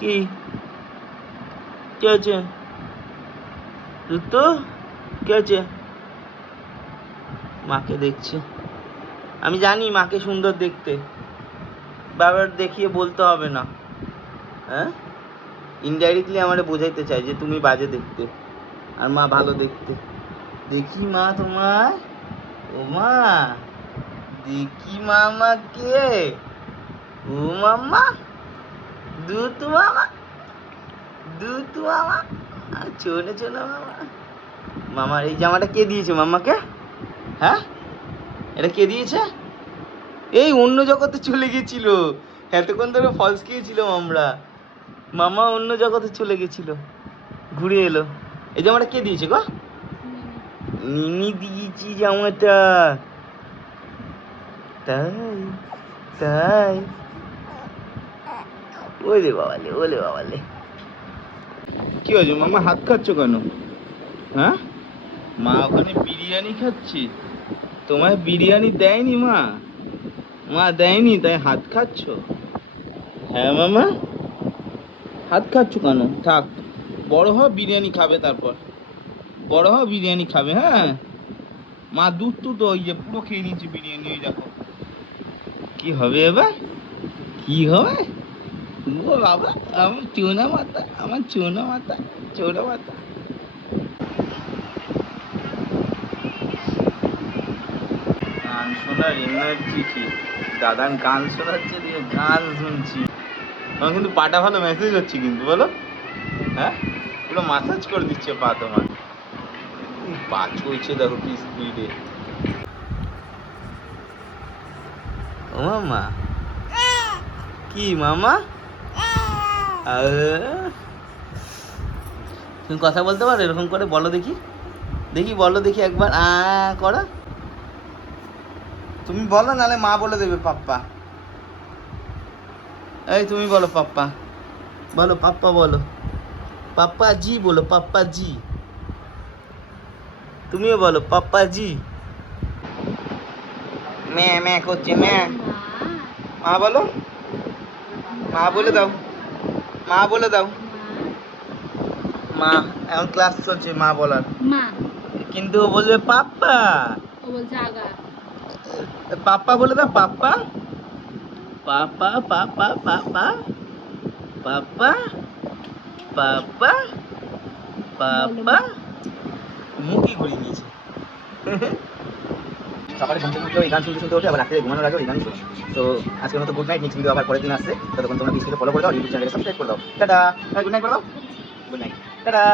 কি কি আছে? তো কি আছে? মাকে দেখছি। আমি জানি মাকে সুন্দর দেখতে, বাবার দেখিয়ে বলতে হবে না। হ্যাঁ, ইনডাইরেক্টলি আমারে বোঝাইতে চাই যে তুমি বাজে দেখতে আর মা ভালো দেখতে। দেখি মা তোমার, ও মা, দেখি মামাকে, ও মাম্মা, দুধ মামা, দুধ মামা, ছোট ছোট মামা। মামার এই জামাটা কে দিয়েছে মাম্মাকে? হ্যাঁ, এটা কে দিয়েছে? এই অন্য জগতে চলে গেছিল, এতক্ষণ ধরে ফলস খেয়েছিলাম আমরা। মামা অন্য জগতে চলে গেছিল, ঘুরে এলো। এই জামাটা কে দিয়েছে গো? নিনি দিয়েছি জামাটা। তাই তাই, ওলে বাবালে, ওলে বাবালে। কি হয়েছে মামা, হাত খাচ্ছ কেন? হ্যাঁ, মা ওখানে বিরিয়ানি খাচ্ছি, তোমায় বিরিয়ানি দেয়নি মা? মা দেয়নি তাই হাত খাচ্ছ? হ্যাঁ মামা, হাত খাচ্ছ কেন? থাক, বড় হও বিরিয়ানি খাবে, তারপর বড় হও বিরিয়ানি খাবে। হ্যাঁ, মা দুধ তো ওই যে পুরো খেয়ে নিয়েছে বিরিয়ানি, ওই দেখো। কি হবে এবার, কি হবে? ও বাবা, আমার চুনা মাথা, আমার চুনা মাথা, চুনা মাথা। গান শোনার এনার্জি কি? দাদান গান শোনাচ্ছে, দিয়ে গান শুনছি। আমার কিন্তু পাটা ভালো মেসেজ হচ্ছে কিন্তু, বলো। হ্যাঁ, পুরো মাসাজ করে দিচ্ছে পা তোমার। পা চলছে দেখো কি স্পিডে। ও মামা, কি মামা? তুমি কথা বলতে পারো এরকম করে? বলো দেখি, দেখি বলো দেখি একবার করো। তুমি বলো, নালে মা বলে দেবে পাপ্পা। এই তুমি বলো পাপ্পা, বলো পাপ্পা, বলো পাপ্পা জি, বলো পাপ্পা জি। তুমিও বলো পাপ্পা জি। ম্যা ম্যা করছে, ম্যা। মা বলো, মা বলে দাও, মা বলে দাও। মা, এখন ক্লাস চলছে মা বলার, মা, কিন্তু ও বলবে পাপ্পা। ও বলছে আগা। পাপ্পা বলে দাও, পাপ্পা, পাপা পাপা পাপা, পাপা পাপা পাপা। মুখই ঘুরিয়ে নিয়েছে। সকালে ঘুম থেকে উঠে এই গান শুনতে শুনতে ওঠে, আবার রাত্রে ঘুমানোর আগে ওই গানই শোনে। তো আজকের মতো গুড নাইট, নেক্সট ভিডিও আবার পরের দিন আসছে। ততক্ষণ তোমরা প্লিজ ফলো করে দাও, ইউটিউব চ্যানেলে সাবস্ক্রাইব করে দাও। টাটা, গুড নাইট করে দাও, গুড নাইট, টাটা।